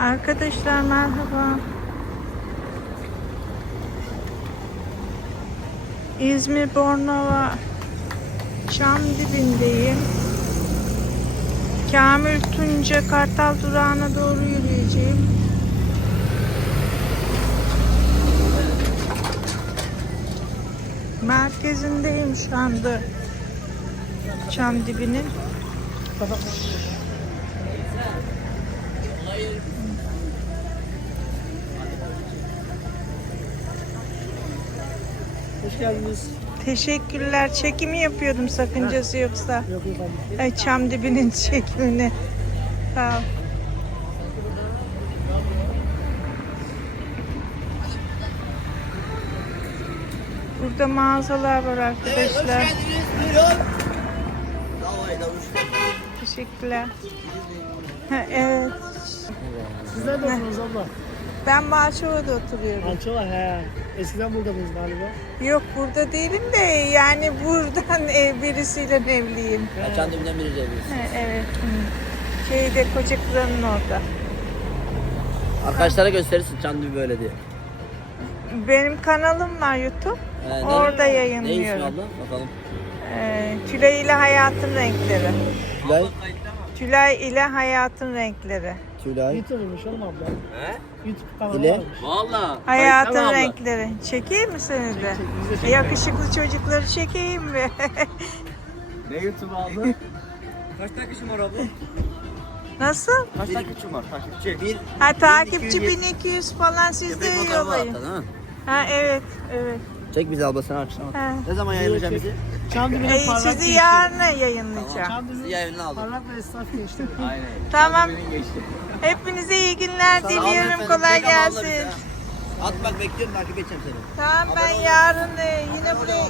Arkadaşlar merhaba. İzmir Bornova Çam dibindeyim. Kamil Tunca Kartal durağına doğru yürüyeceğim. Merkezindeyim şu anda. Çam dibinin. Hoş geldiniz. Teşekkürler. Çekimi yapıyordum sakıncası yoksa. Yok. Ay, Çam dibinin çekimini. Sağ ol. Burada mağazalar var arkadaşlar. Teşekkürler. Ha, evet. Siz neredesiniz abla? Ben Balçova'da oturuyorum. Alçova he. Eskiden buradadınız galiba. Yok burada değilim de yani buradan ev birisiyle evliyim. Açan dibinden biri diyebiliriz. Ha, evet. hı. Şeyde Kocaklı'nın orada. Arkadaşlara gösterirsin çan dibi böyle diye. Benim kanalım var YouTube. Ee, ne- Orada Ne ismi yayınlıyorum. abla? Bakalım. Ee, Tülay ile Hayatın Renkleri. Tülay. Tülay ile Hayatın Renkleri. Tülay. YouTube'muş oğlum abla. He? YouTube kanalı Dile? varmış. Valla. Hayatın Renkleri. Çekeyim mi seni de? Çek, çekelim. Yakışıklı çocukları çekeyim mi? Ne YouTube aldı? Kaç takipçim var abla? Nasıl? Kaç takipçim var? Takipçi. Bir. Ha takipçi 1200 1200 falan siz de yollayın. Ha evet, evet. Çek bizi abla sen açsana. Ha. Ne zaman yayınlayacaksın bizi? Çam dibinin Ee, parlak sizi gençleri. yarın yayınlayacağım. Çam Sizi dibinin yayınına aldım. parlak ve esnaf gençleri. Aynen. Tamam. geçti. Hepinize iyi günler Sağ diliyorum. efendim, Kolay abla bizi gelsin. At bak bekliyorum takip edeceğim seni. Tamam ben yarın e, yine buraya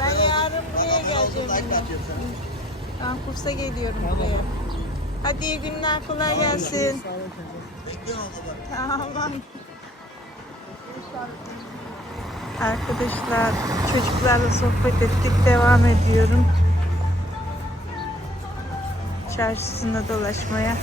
ben yarın buraya geleceğim. Like yine. sana. Ben kursa geliyorum buraya. Hadi iyi günler kolay gelsin. Sağ olun teyze. Tamam. Arkadaşlar çocuklarla sohbet ettik devam ediyorum. Çarşısında dolaşmaya.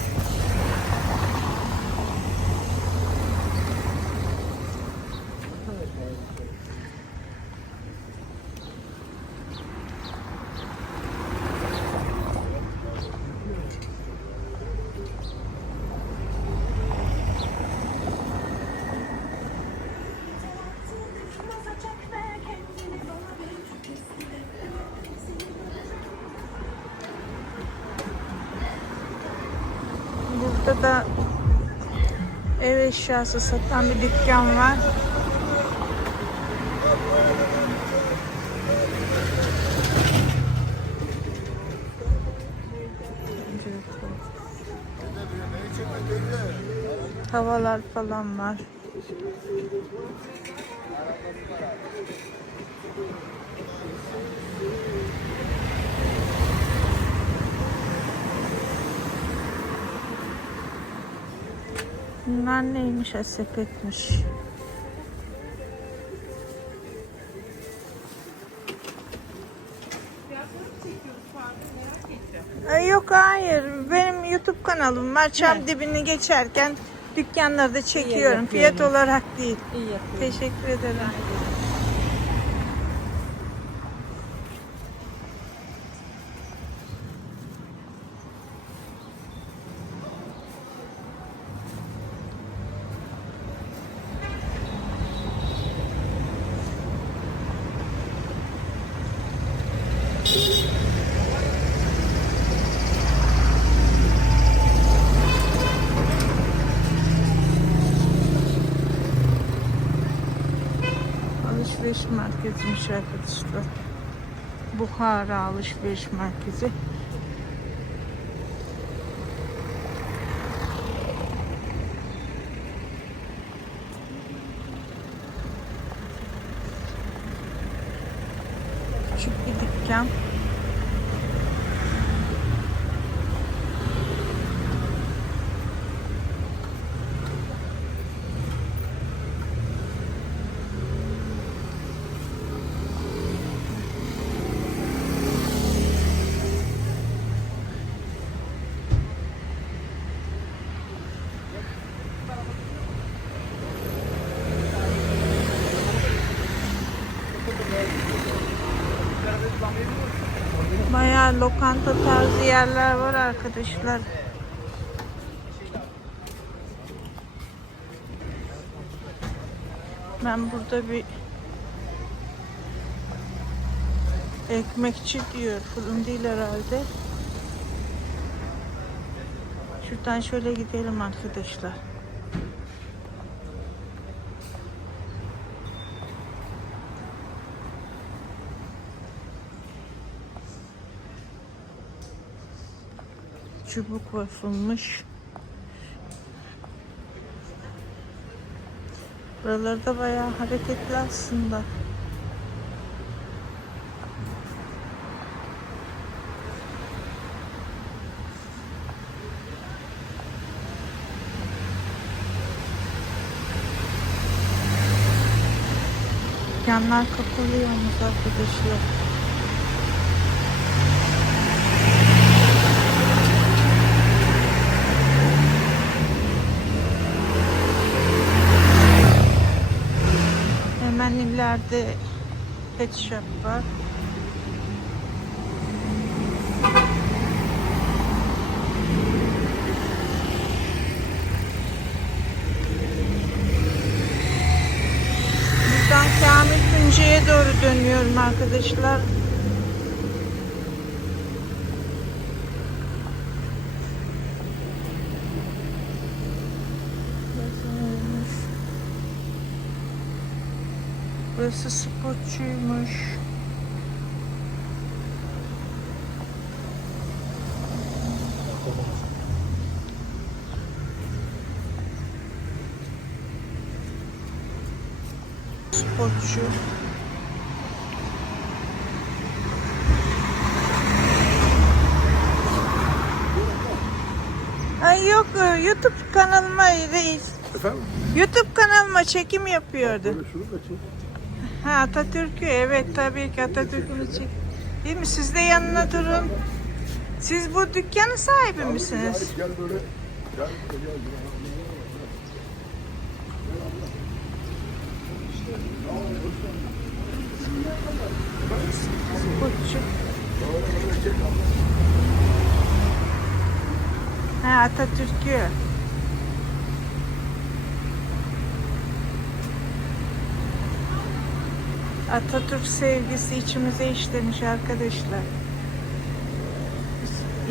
Burada da ev eşyası satan bir dükkan var. Havalar falan var. Bunlar neymiş? Sepetmiş. Ay, Yok hayır. Benim YouTube kanalım var. Çam dibini geçerken dükkanları da çekiyorum. Fiyat olarak değil. Teşekkür ederim. Merkeziymiş arkadaşlar. Buhara alışveriş merkezi. Küçük bir dükkan. Bayağı lokanta tarzı yerler var arkadaşlar. Ben burada bir ekmekçi diyor. Fırın değil herhalde. Şuradan şöyle gidelim arkadaşlar. Çubuk basılmış. Buralarda bayağı hareketli aslında. Dükkanlar kapalı yalnız arkadaşlar. Hemen ileride pet shop var. Buradan Kamil Tuncay'a doğru dönüyorum arkadaşlar. Burası neymiş? Burası sportçuymuş. Sportçu. Ay yok YouTube kanalıma reis. Efendim? YouTube kanalıma çekim yapıyordu. Şunu da çek. Ha Atatürk'ü evet tabii ki Atatürk'ümü çek. Değil mi? Siz de yanına durun. Siz bu dükkanın sahibi misiniz? Ha Atatürk'ü. Atatürk sevgisi içimize işlemiş arkadaşlar.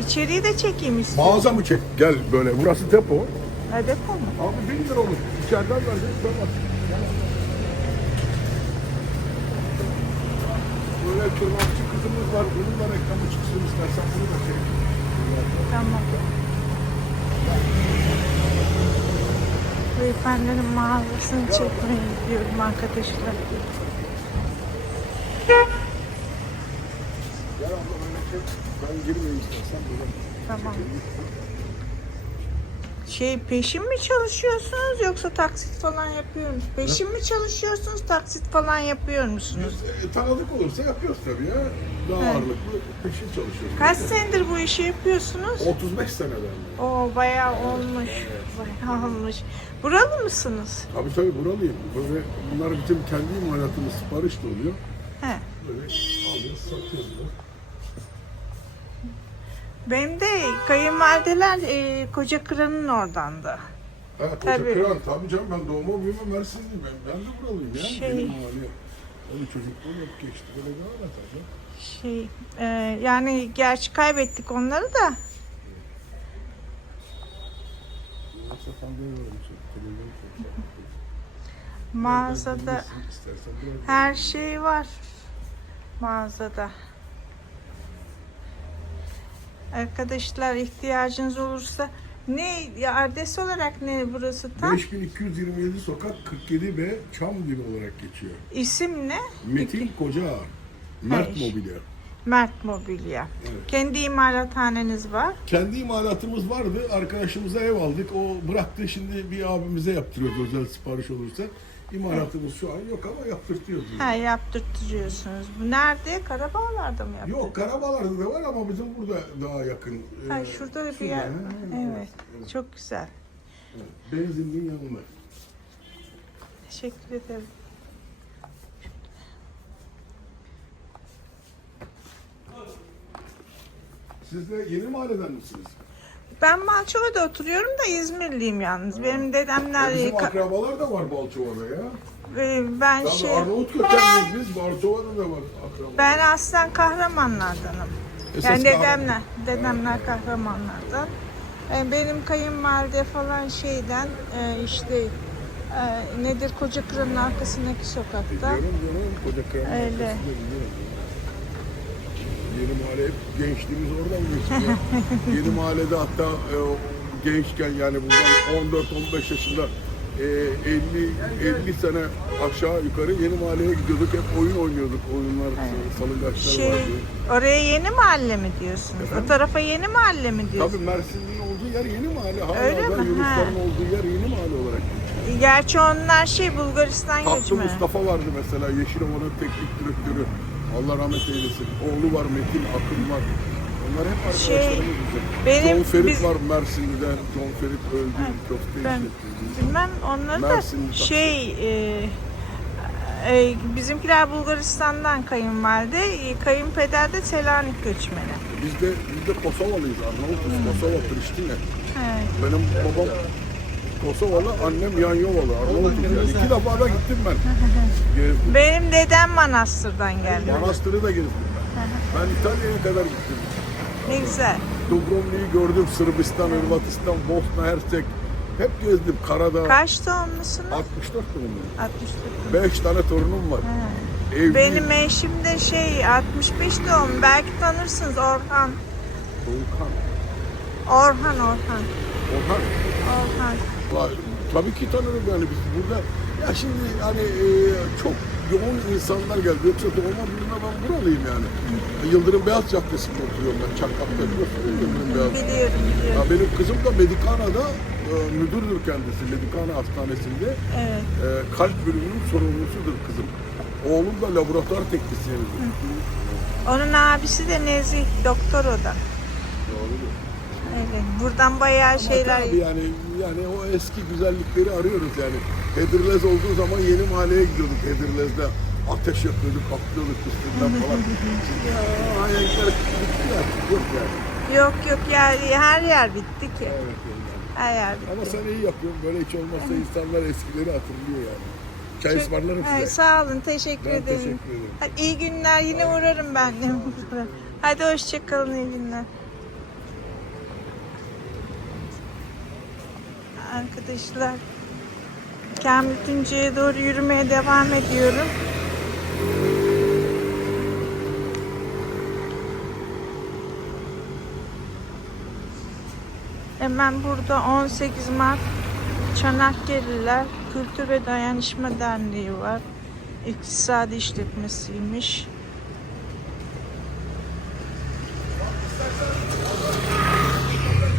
İçeriği de çekeyim istiyorum. Mağaza mı çek? Gel böyle. Burası depo. Ha, depo mu? Abi bin lira olur. İçeriden verecek. Ben bak. Böyle tırnakçı kızımız var. Bunun da reklamı çıksın istersen bunu da çek. Tamam. Beyefendinin mağazasını çekmeye gidiyorum arkadaşlar. Gel abla böyle çek. Ben girmeyeyim istersen. Böyle. Tamam. Şey peşin mi çalışıyorsunuz yoksa taksit falan yapıyor musunuz? Peşin mi çalışıyorsunuz taksit falan yapıyor musunuz? Biz, e, tanıdık olursa yapıyoruz tabii ya. Daha Evet. ağırlıklı peşin çalışıyoruz. Kaç senedir bu işi yapıyorsunuz? 35 seneden beri. Oo bayağı olmuş. Bayağı olmuş. Buralı mısınız? Tabii tabii buralıyım. Böyle bunlar bizim kendi imalatımız sipariş de oluyor. He. Böyle alıyoruz satıyoruz. da. Benim de kayınvalideler e, koca kıranın oradandı. Ha, koca Tabii. kıran. Tabii canım ben doğma büyüme Mersinliyim. Ben, ben de buralıyım ya. Şey- Benim mahalle. Benim çocukluğum hep geçti. Böyle et hocam. Şey, e, yani gerçi kaybettik onları da. Mağazada her şey var. Mağazada. Arkadaşlar ihtiyacınız olursa ne ya adres olarak ne burası tam? 5227 sokak 47B Çamgil olarak geçiyor. İsim ne? Metin Koca Mert Ha, iş. Mobilya. Mert Mobilya. Evet. Kendi imalathaneniz var. Kendi imalatımız vardı. Arkadaşımıza ev aldık. O bıraktı. Şimdi bir abimize yaptırıyoruz özel sipariş olursa. İmalatımız şu an yok ama yaptırtıyoruz. Ha yaptırtıyorsunuz. Bu nerede? Karabağlar'da mı yaptırdınız? Yok Karabağlar'da da var ama bizim burada daha yakın. Ha Ee, şurada bir yer. ha, Evet. Çok güzel. evet. Benzinliğin yanında. Teşekkür ederim. Siz de yeni mahalleden misiniz? Ben Malçova'da oturuyorum da İzmirliyim yalnız. Benim dedemler Ya bizim ka- akrabalar da var Balçova'da ya. e, ben Tabii şey Arnavut kökenliyiz biz. Balçova'da da var akraba. ben aslen Kahramanlardanım. Esas Yani kahraman. dedemler, dedemler Kahramanlardan. E, Benim kayınvalide falan şeyden e, işte e, nedir Koca Kırı'nın arkasındaki sokakta. Biliyorum biliyorum. Koca Kıram'ın Öyle. arkasında biliyorum. Mahalle hep gençliğimiz oradan geçiyor. Yeni mahallede hatta e, gençken yani buradan 14-15 yaşında e, 50 50 sene aşağı yukarı yeni mahalleye gidiyorduk. Hep oyun oynuyorduk. Oyunlar, salıngaçlar Şey, vardı. oraya yeni mahalle mi diyorsunuz? Efendim? O tarafa yeni mahalle mi diyorsunuz? Tabii Mersin'in olduğu yer yeni mahalle. Hala Öyle mi? Yunusların olduğu yer yeni mahalle olarak geçiyor. Gerçi onlar şey Bulgaristan Tatlı göçmeni. Mustafa vardı mesela Yeşilova'nın teknik direktörü. Allah rahmet eylesin. Oğlu var Metin Akın var. Onlar hep Şey, arkadaşlarımız bizim. benim- John Ferit biz- var Mersin'den. John Ferit öldü. Köfte Ben işletti. bilmem onları da şey e, e, bizimkiler Bulgaristan'dan kayınvalide, e, kayınpeder de Selanik göçmeni. Biz de, biz de Kosovalıyız. Arnavutuz. Kosova, Priştine. Evet. Benim babam Kosovalı, annem Yanyovalı. Arnavutuz yani. İki defa da gittim ben. Gezdim. Benim dedem Manastır'dan geldi. Manastırı da gezdim ben. Ben İtalya'ya kadar gittim. Ne güzel. Dubrovnik'i gördüm. Sırbistan, Hırvatistan, Bosna, Hersek. Hep gezdim. Karadağ. Kaç doğumlusunuz? 64 doğumluyum. 64. 5 tane torunum var. Evli. Benim eşim de şey 65 doğum. Belki tanırsınız Orhan. Volkan. Orhan Orhan. Orhan. Orhan. Tabii ki tanırım yani biz burada. Ya şimdi hani e, çok yoğun insanlar geldi. Yoksa doğma büyüme ben buralıyım yani. Yıldırım Beyaz Caddesi'nde oturuyorum ben. Çakkap'ta mi Yıldırım Beyaz. Biliyorum Ya biliyorum. benim kızım da Medikana'da e, müdürdür kendisi. Medikana Hastanesi'nde. Evet. E, kalp bölümünün sorumlusudur kızım. Oğlum da laboratuvar teknisyenidir. Onun abisi de Nezih. Doktor o da. Evet. Buradan bayağı şeyler... Tabii yani yani o eski güzellikleri arıyoruz yani. Edirlez olduğu zaman yeni mahalleye gidiyorduk Edirlez'de. Ateş yakıyorduk, atlıyorduk üstünden falan. Şimdi ya yok yani. Yok yok yani her yer bitti ki. Evet, yani. Her yer bitti. Ama sen iyi yapıyorsun. Böyle hiç olmazsa insanlar eskileri hatırlıyor yani. Çay ısmarlarım size. sağ olun. Teşekkür Ben ederim. teşekkür ederim. Hadi iyi günler. Yine uğrarım ben de. Hadi hoşçakalın. iyi günler. Arkadaşlar Kamil Tuncay'a doğru yürümeye devam ediyorum. Hemen burada 18 Mart Çanakkale'liler Kültür ve Dayanışma Derneği var. İktisadi işletmesiymiş.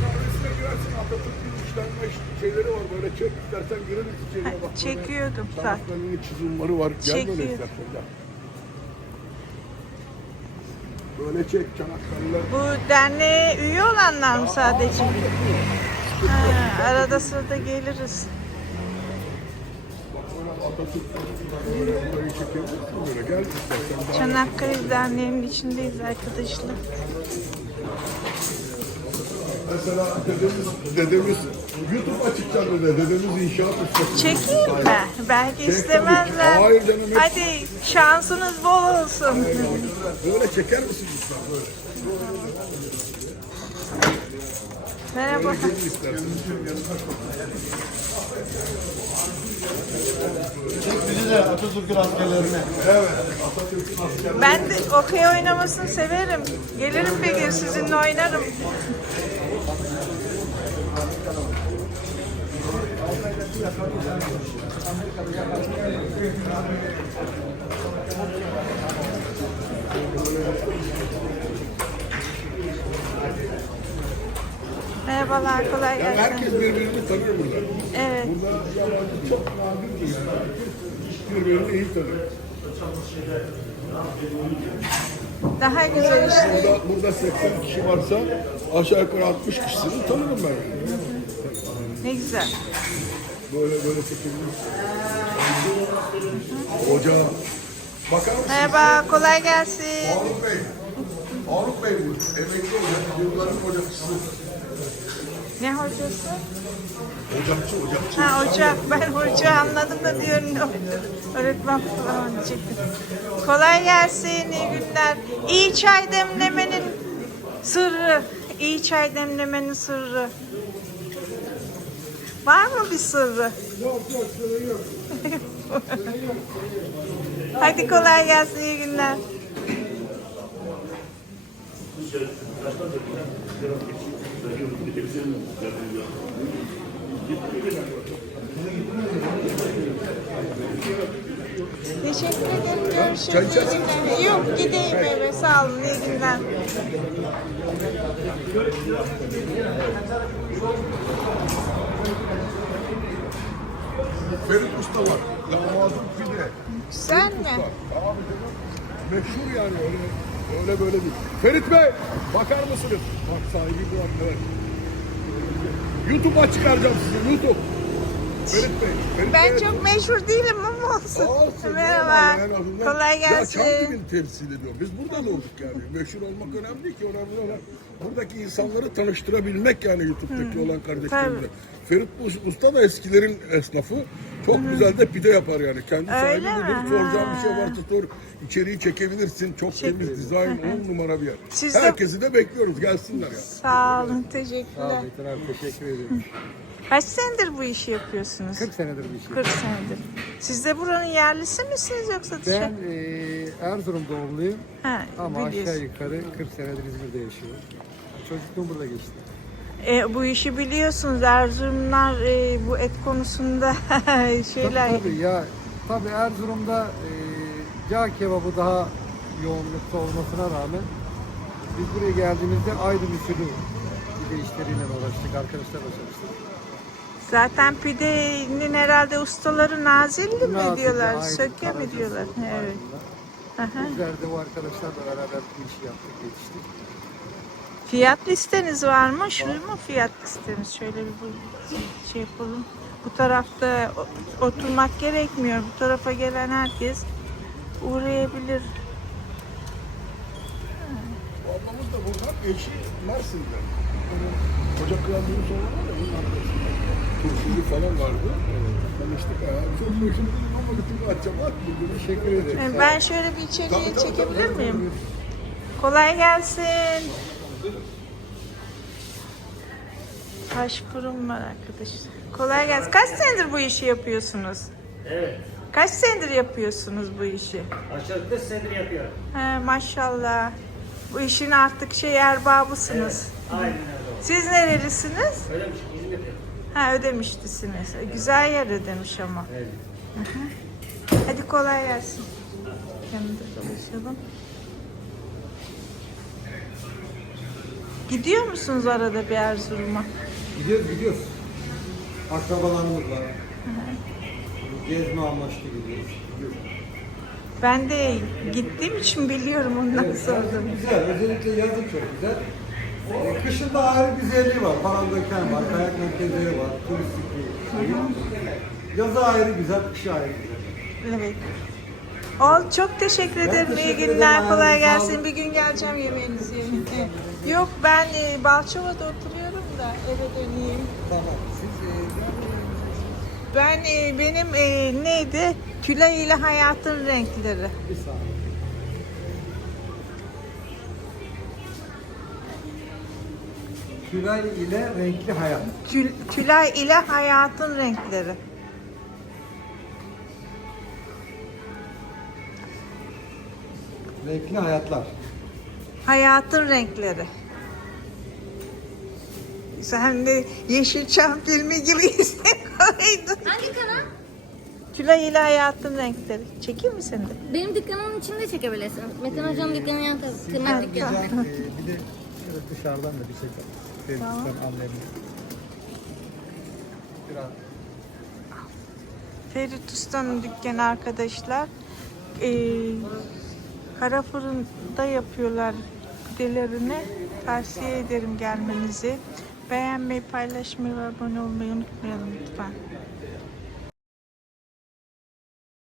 Kahvesine girersin Atatürk'ün işlenme şeyleri var. Böyle çek istersen gireriz içeriye Ha, bak. böyle çekiyordum zaten. Çanakkale'nin çizimleri var. Gel böyle istersen gel. Böyle çek Çanakkale'ler. Bu derneğe üye olanlar mı sadece? Ha, arada sırada geliriz. Bak böyle Atatürk böyle böyle çekebilirsin böyle. Gel istersen. daha- Çanakkale Derneği'nin içindeyiz arkadaşlar. Mesela dedemiz, dedemiz YouTube açıkçası da dedemiz inşaat ustası. Çekeyim mi? Belki Çek tabii. istemezler. Hayır canım, hep- Hadi şansınız bol olsun. Böyle çeker misin lütfen böyle? Merhaba. Gelin istersen. Bizi de Atatürk'ün askerlerine. Ben de okey oynamasını severim. Gelirim bir gün sizinle oynarım. Merhabalar, kolay gelsin. herkes birbirini tanıyor burada. Evet. Burada yabancı çok nadirdir yani. Birbirini iyi tanıyor. Daha güzel işte. Burada, burada 80 kişi varsa aşağı yukarı 60 kişisini tanırım ben. yani. Ne güzel. Böyle böyle çekebiliriz. Ocağa. Bakar mısın? Merhaba, kolay gelsin. Faruk Bey. Faruk Bey bu. Emekli olacak. Yılların hocası. Ne hocası? Ocakçı, ocakçı. Ha ocak. Ben hoca anladım da diyorum ne? Öğretmen falan diyecektim. Kolay gelsin, iyi günler. İyi çay demlemenin sırrı. İyi çay demlemenin sırrı. Var mı bir sırrı? Yok yok, sıra yok. Hadi kolay gelsin, iyi günler. Teşekkür ederim. Görüşürüz. Çay. Yok gideyim eve. Sağ olun. İyi günler. Ferit Usta var. Lahmacun pide. Sen mi? Canım, meşhur yani öyle öyle böyle değil. Ferit Bey bakar mısınız? Bak sahibi bu arkadaş. YouTube'a çıkaracağım sizi YouTube. Ferit Bey. Ferit Ben Bey- çok meşhur değilim ama olsun. Olsun, Merhaba. azından- Kolay Ya gelsin. Çamlıbel'i temsil ediyor. Biz burada doğduk yani. Meşhur olmak önemli değil ki. Önemli olan buradaki insanları tanıştırabilmek yani YouTube'daki olan kardeşlerimle. Ferit Usta da eskilerin esnafı. Çok güzel de pide yapar yani. Kendi sahibi Öyle bilir. mi? Soracağım bir şey varsa sor. İçeriği çekebilirsin. Çok temiz dizayn. On numara bir yer. Siz de- Herkesi de bekliyoruz. Gelsinler ya. Sağ olun. Teşekkürler. Metin abi teşekkür ederim. Kaç senedir bu işi yapıyorsunuz? 40 senedir bir şey. 40 senedir. Siz de buranın yerlisi misiniz yoksa dışarı? Ben eee Erzurum doğumluyum Ha, ama biliyorsun. aşağı yukarı 40 senedir İzmir'de yaşıyorum. Çocukluğum burada geçti. E, bu işi biliyorsunuz. Erzurumlar e, bu et konusunda şeyler. Tabii, tabii ya tabii Erzurum'da eee cağ kebabı daha yoğunlukta olmasına rağmen biz buraya geldiğimizde Aydın usulü pide işleriyle uğraştık. Arkadaşlarla çalıştık. Zaten pidenin herhalde ustaları Nazilli mi diyorlar? Söke mi diyorlar? Evet. Aha. Bizler de bu arkadaşlarla beraber bu işi yaptık, yetiştik. Fiyat listeniz var mı? Şu mu fiyat listeniz? Şöyle bir bu- şey yapalım. Bu tarafta o- oturmak gerekmiyor. Bu tarafa gelen herkes uğrayabilir. Ablamız da buradan eşi Mersin'de. Koca kılavuzun sonra ya bunun arkasında. Turşucu falan vardı. Tanıştık ya. Çok meşhur değilim ama bütün açacağım. At bugün. Teşekkür ederim. Yani Ben şöyle bir içeriye Tabii, tabii, çekebilir tabii. miyim? Kolay gelsin. Taş fırın var arkadaşlar. Kolay gelsin. Kaç senedir bu işi yapıyorsunuz? Evet. Kaç senedir yapıyorsunuz bu işi? Aşağı yukarı senedir yapıyorum. He, maşallah. Bu işin artık şey erbabısınız. Aynen öyle. Siz nerelisiniz? Öyle mi? İzmir. Ha ödemiştisiniz. Güzel yer ödemiş ama. Evet. Hadi kolay gelsin. Yanında çalışalım. Gidiyor musunuz arada bir Erzurum'a? Gidiyoruz gidiyoruz. Akrabalarımız var. Gezme amaçlı gidiyoruz. gidiyoruz. Ben de gittiğim için biliyorum ondan sonra. Yazın güzel. Özellikle yazın çok güzel. Ee, kışın da ayrı güzelliği var. Palandöken var, kayak merkezleri var, turistik bir şey. Yazı ayrı güzel, kışı ayrı güzel. Evet. Ol çok teşekkür ederim. İyi teşekkür günler. ederim. Kolay gelsin. Bir gün geleceğim yemeğinizi yemeye. Yok ben e, Balçova'da oturuyorum da eve döneyim. Tamam. Siz e, Ben e, benim e, neydi? Tülay ile hayatın renkleri. bir saniye. Tülay ile renkli hayat. Tül, Tülay ile hayatın renkleri. Renkli hayatlar. Hayatın renkleri. Sen de Yeşilçam filmi gibi koydun. Hangi kanal? Tülay ile hayatın renkleri. Çekeyim mi seni de? Benim dükkanımın içinde çekebilirsin. Metin Hoca'nın dükkanı yan tarafı. Kırnak dükkanı. Güzel, e, bir de şöyle dışarıdan da bir şey Ferit'ten anlayabilirim. Biraz Ferit Usta'nın dükkanı arkadaşlar. Ee, kara fırında yapıyorlar pidelerini. Tavsiye ederim gelmenizi. Beğenmeyi, paylaşmayı ve abone olmayı unutmayalım lütfen.